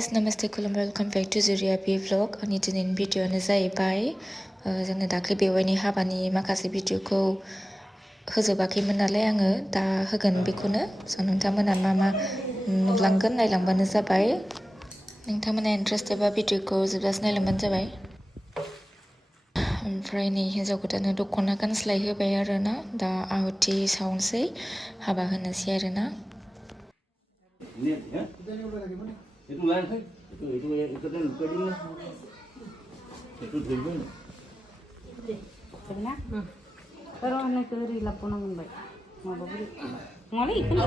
Guys नमस्ते खुलुमबाय welcome back to जुरिया बि व्लग आंनि दिनैनि भिडिअ'आनो जाहैबाय जोंनो दाख्लै बेवाइनि हाबानि माखासे भिडिअ'खौ होजोबाखैमोन नालाय आङो दा होगोन बेखौनो नोंथांमोना मा मा नुलांगोन नायलांबानो जाबाय नोंथांमोना इन्ट्रेस्ट एबा भिडिअ'खौ जोबजासे नायलांबानो जाबाय ओमफ्राय नै हिन्जाव गोदाननो दख'ना गानस्लायहोबाय आरोना दा आहुथि सावनोसै हाबा होनोसै आरोना itu lain kan itu kan kodingnya itu driven sebenarnya pero ano ko ri lapo naman ba mo babali ngali ipon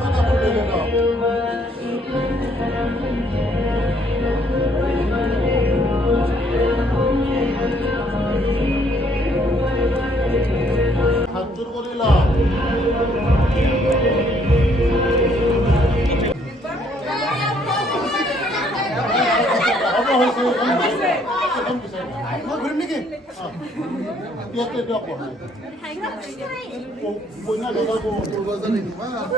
hatur gorila 뭐 그런 얘기? 이렇게 되고. 뭐냐 내가 뭐 돌아다니는 거야.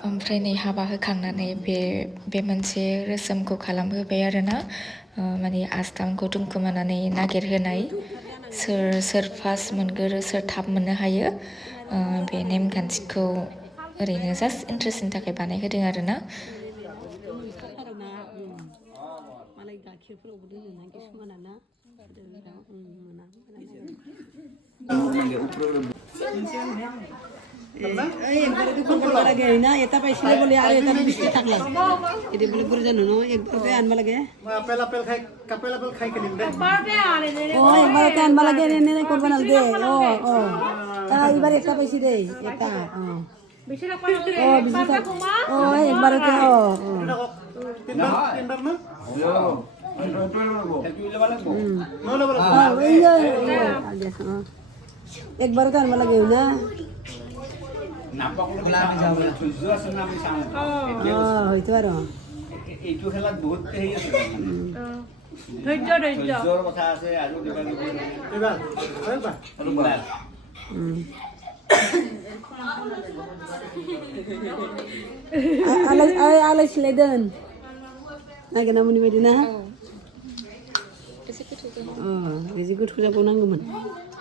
ओमफ्राय नै हाबा होखांनानै बे मोनसे रोसोमखौ खालामहोबाय आरोना माने आस्थामखौ दुमखोमानानै नागिरहोनाय सोर फार्स्ट मोनगोरो सोर थाब मोननो हायो बे नेमखान्थिखौ ओरैनो जास्ट इन्ट्रेस्टनि थाखाय बानायहोदों आरोना এটা পাইছিলে বোলে আৰু এটা বিস্তি থাকলা এটি বোলে গুৰুজন ন একবাৰতে আনবা লাগে apel খাই কিনিম দে একবাৰতে আনবা লাগে এনে কৰবা নালগে এইবাৰ একটা পাইছি দে এটা বেশি না কয় বেশি থাক একবাৰতে তিনবাৰ না একবাৰতে আনবা লাগে না হয়তো আৰু এইটো খেলাত বহুত হেৰি আছে ধৈৰ্যৰ কথা আছে আৰু কিবা কিবি আৰু বনাই आलाय सिलाय दोन नागिरना मोनि बायदि ना एसे गोथौ जाबावनांगौमोन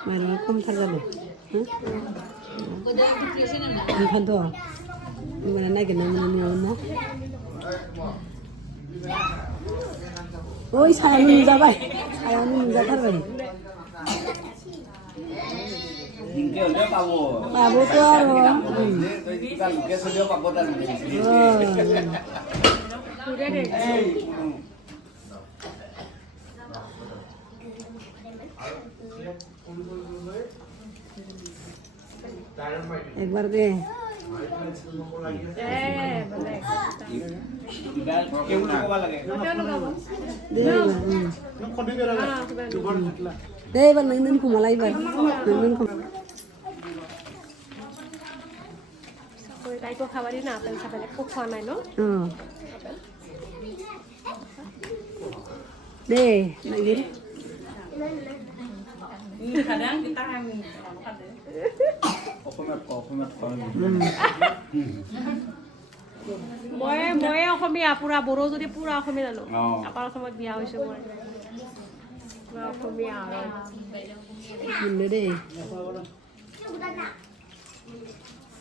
माइरङा खमथार जाबाय ओंखायनोथ' होमबाना नागिरना मोननाय नङामोन ना ओइ सायावनो नुजाबाय सायावनो नुजाथारबाय जिंके হ'লেও পাব পাবতো আৰু তই কিবা লোকে চলিও পাব তাৰ একবাৰ দে কেউ লগাব লাগে दे एबार नों दोनखुमाला एबार नों दोनखुम তাইকো খাবার দিই না আপেল খাবার খুব খাওয়া নাই ন दे नागिर মই অসমীয়া পুৰা বড়ো যদি পুৰা অসমীয়া জানো আপাৰ অসমত বিয়া হৈছে মই অসমীয়া বুঝলে দে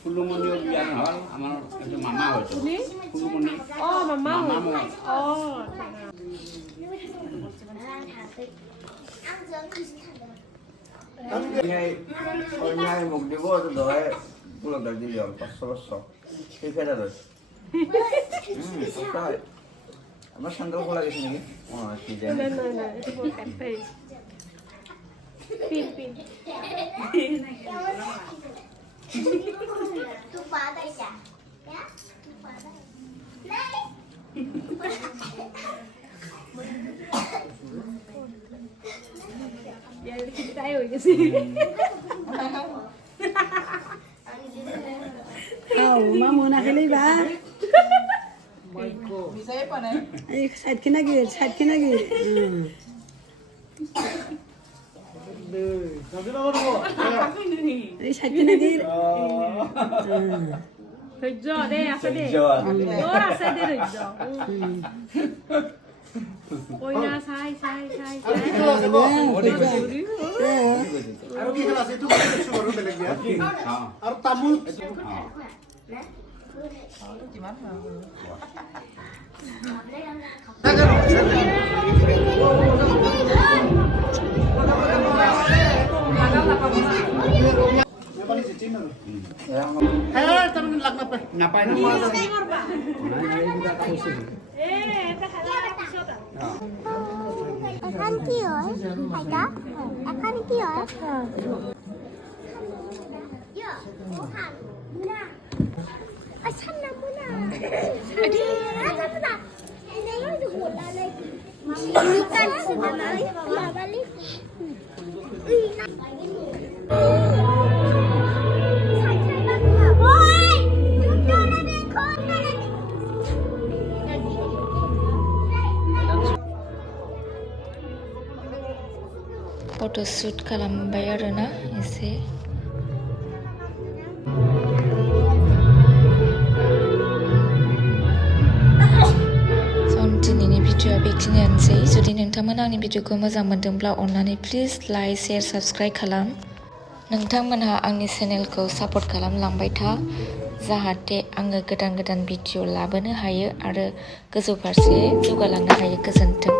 ফুলুমণিও বিয়া নহ'ল আমাৰ এইটো মামা হয়তো ফুলুমণি মামা অন্যায় মোক দিব দহে পুলক দি দিয়ক 500 বছৰ সেই ফেৰা লৈছে আমার সন্দেহ খোলা গেছে নাকি কি জানি তাই হয়ে গেছে মা মনা খেলি বা এই সাইডকে নাগির এই সাইডকে নাগির ধৈর্য দে আছে দে তোর আছে দে ধৈর্য কইনা চাই আৰু কি খেলা আছে এইটো কৈছো বাৰু বেলেগ দিয়া আৰু তামোল নাপায় এখন কি হয় আইতা এখন কি হয় আচ্ছা না মুনা আচ্ছা এই যে হোলা লাগে মামি কান সুনাই বাবালি फट'शुट खालामबाय आरोना एसे दिनैनि भिडिअ'आ बेखिनियानोसै जुदि नोंथांमोना आंनि भिडिअ'खौ मोजां मोनदोंब्ला अन्नानै प्लिज लाइक शेयार साबस्क्राइब खालाम नोंथांमोनहा आंनि चेनेलखौ सापर्ट खालामलांबाय था जाहाथे आङो गोदान गोदान भिडिअ लाबोनो हायो आरो गोजौ फारसे जौगालांनो हायो गोजोन्थों